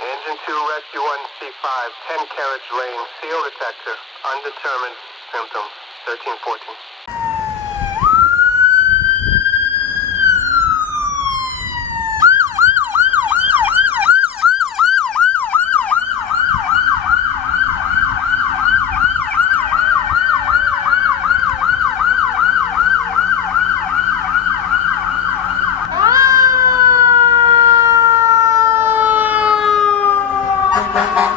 Engine 2, Rescue 1 C5, 10 carats rain, seal detector, undetermined symptoms, 1314. Bye.